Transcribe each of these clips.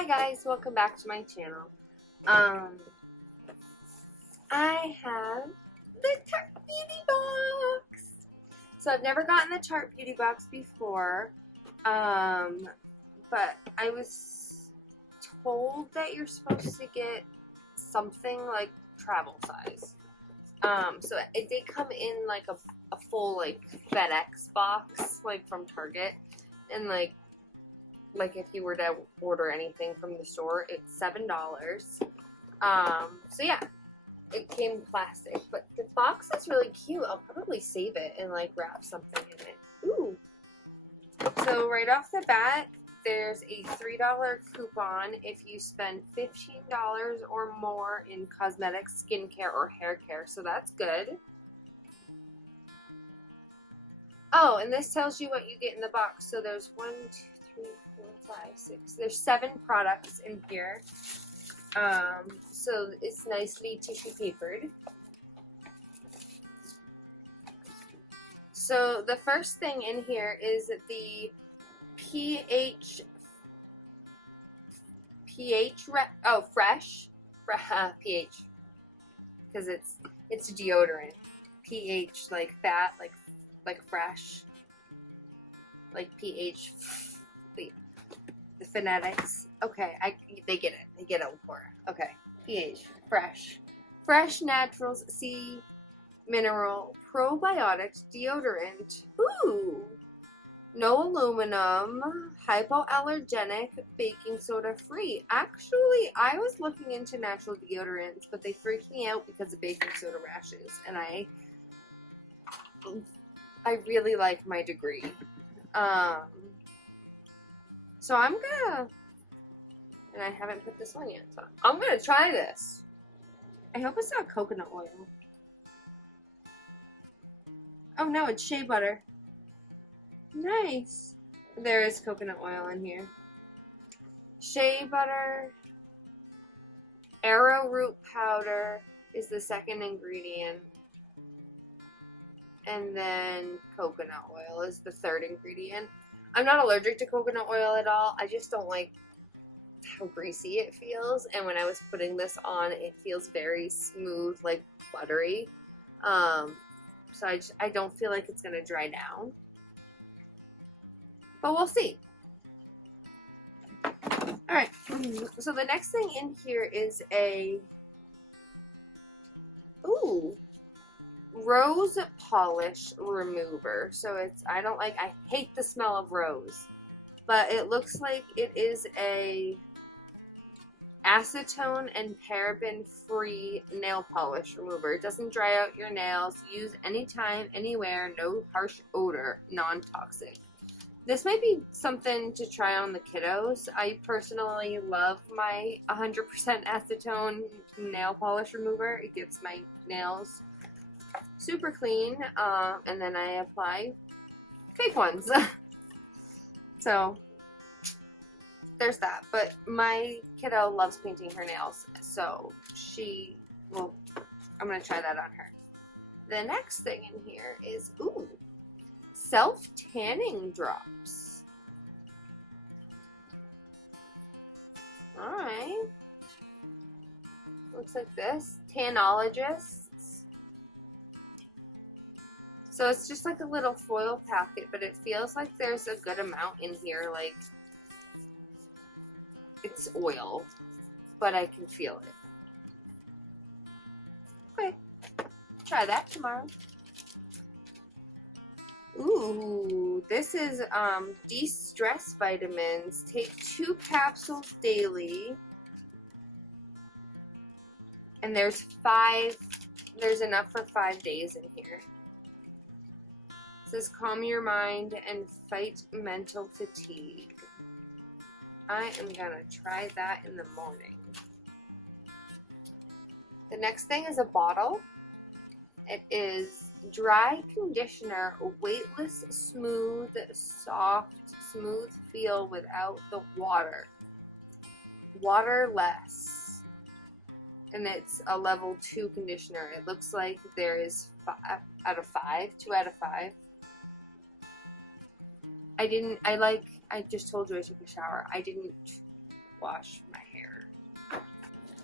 Hi guys, welcome back to my channel. I have the Tarte Beauty Box. So I've never gotten the Tarte Beauty Box before, but I was told that you're supposed to get something like travel size. So it did come in like a full like FedEx box, like from Target, and like if you were to order anything from the store, it's $7. So yeah, it came in plastic, but the box is really cute. I'll probably save it and like wrap something in it. Ooh. So right off the bat, there's a $3 coupon if you spend $15 or more in cosmetics, skincare, or hair care. So that's good. Oh, and this tells you what you get in the box. So there's 1, 2, 3, 4, 5, 6. There's 7 products in here. So it's nicely tissue papered. So the first thing in here is the fresh pH, because it's deodorant. pH like that, like fresh, like pH. The phonetics. Okay, they get it. They get it, Lacquora. Okay, pH, fresh naturals, sea mineral, probiotic deodorant. Ooh. No aluminum, hypoallergenic, baking soda free. Actually, I was looking into natural deodorants, but they freaked me out because of baking soda rashes, and I really like my degree. So I'm gonna, and I haven't put this on yet, so I'm gonna try this. I hope it's not coconut oil. Oh no, it's shea butter. Nice. There is coconut oil in here. Shea butter, arrowroot powder is the second ingredient, and then coconut oil is the third ingredient. I'm not allergic to coconut oil at all. I just don't like how greasy it feels, and when I was putting this on, it feels very smooth, like buttery. So I don't feel like it's gonna dry down, but we'll see. All right. So the next thing in here is a rose polish remover. So I hate the smell of rose, but it looks like it is a acetone and paraben free nail polish remover. It doesn't dry out your nails. Use anytime, anywhere, no harsh odor, non-toxic. This might be something to try on the kiddos. I personally love my 100% acetone nail polish remover. It gets my nails super clean, and then I apply fake ones. So there's that. But my kiddo loves painting her nails, so I'm gonna try that on her. The next thing in here is self-tanning drops. Alright. Looks like this. Tanologists. So it's just like a little foil packet, but it feels like there's a good amount in here. Like, it's oil, but I can feel it. Okay. Try that tomorrow. Ooh, this is de-stress vitamins. Take 2 capsules daily. And there's enough for 5 days in here. It says calm your mind and fight mental fatigue. I am gonna try that in the morning. The next thing is a bottle. It is dry conditioner, weightless, smooth, soft, smooth feel without the water. Waterless. And it's a level 2 conditioner. It looks like there is 2 out of 5. I just told you I took a shower. I didn't wash my hair.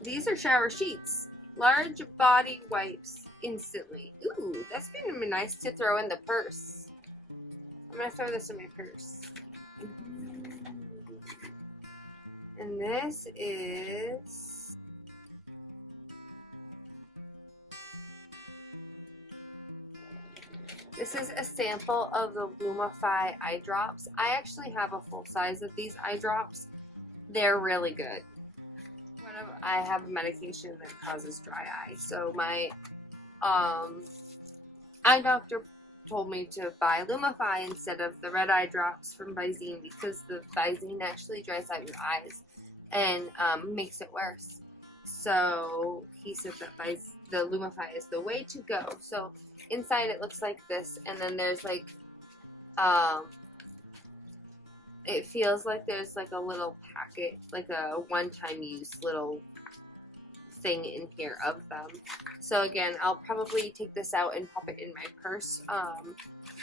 These are shower sheets. Large body wipes instantly. Ooh, that's gonna be nice to throw in the purse. I'm gonna throw this in my purse. And this is... This is a sample of the Lumify eye drops. I actually have a full size of these eye drops. They're really good. I have a medication that causes dry eye, so my eye doctor told me to buy Lumify instead of the red eye drops from Visine, because the Visine actually dries out your eyes and makes it worse. So he said that the Lumify is the way to go. So inside it looks like this, and then there's like it feels like there's like a little packet, like a one-time use little thing in here of them. So again, I'll probably take this out and pop it in my purse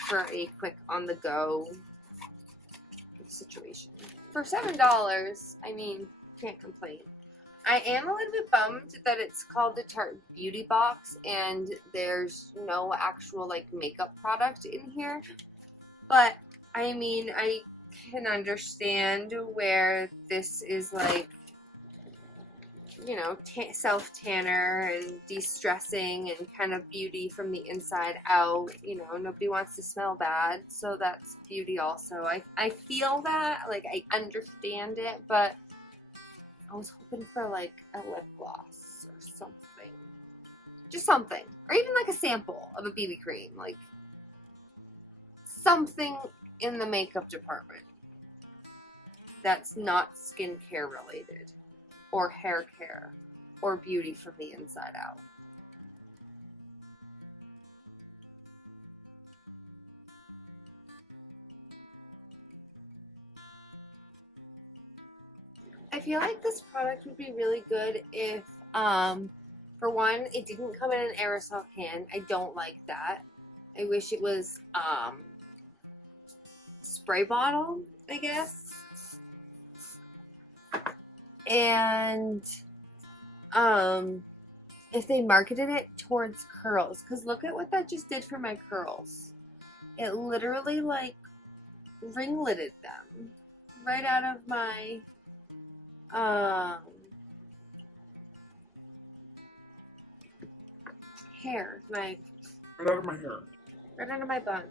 for a quick on-the-go situation. For $7, I mean, can't complain. I am a little bit bummed that it's called the Tarte Beauty Box and there's no actual like makeup product in here. But I mean, I can understand where this is like, you know, self-tanner and de-stressing and kind of beauty from the inside out. You know, nobody wants to smell bad, so that's beauty also. I feel that, like, I understand it, but I was hoping for like a lip gloss or something. Just something. Or even like a sample of a BB cream. Like something in the makeup department that's not skincare related or hair care or beauty from the inside out. I feel like this product would be really good if, for one, it didn't come in an aerosol can. I don't like that. I wish it was spray bottle, I guess. And if they marketed it towards curls, because look at what that just did for my curls. It literally like ringleted them right out of my hair, right out of my hair, right under my bun.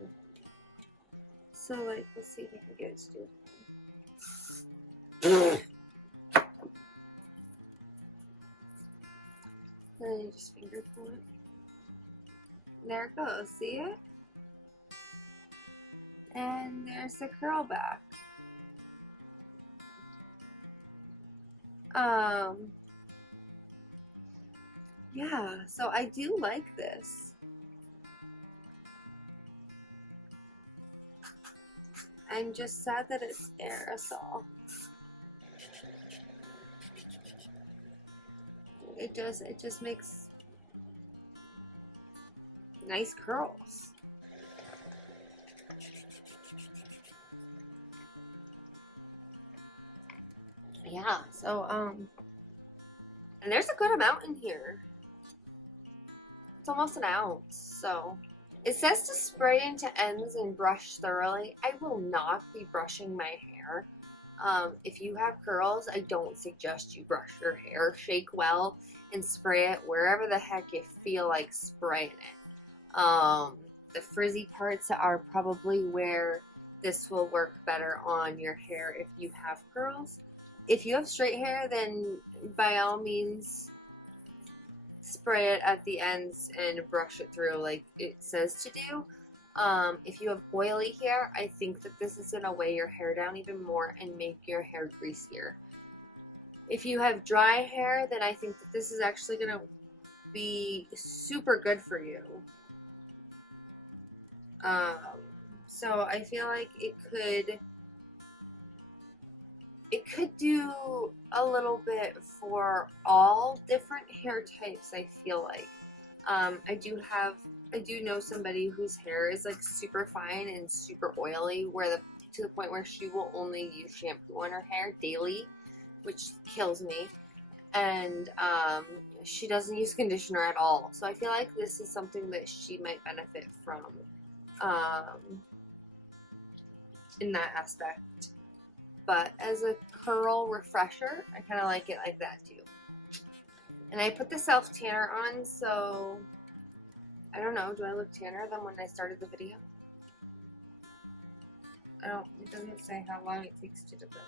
So like, let's see if I can get it to do. Then you just finger pull it. There it goes. See it? And there's the curl back. Yeah, so I do like this. I'm just sad that it's aerosol. It just makes nice curls. Yeah, so and there's a good amount in here. It's almost an ounce. So it says to spray into ends and brush thoroughly. I will not be brushing my hair. If you have curls, I don't suggest you brush your hair. Shake well and spray it wherever the heck you feel like spraying it. The frizzy parts are probably where this will work better on your hair if you have curls. If you have straight hair, then by all means spray it at the ends and brush it through like it says to do. If you have oily hair, I think that this is going to weigh your hair down even more and make your hair greasier. If you have dry hair, then I think that this is actually going to be super good for you. So I feel like it could do a little bit for all different hair types, I feel like. I do know somebody whose hair is like super fine and super oily, to the point where she will only use shampoo on her hair daily. which kills me. And she doesn't use conditioner at all. So I feel like this is something that she might benefit from in that aspect. But as a curl refresher, I kind of like it like that too. And I put the self tanner on, so I don't know, do I look tanner than when I started the video? I don't, it doesn't say how long it takes to develop.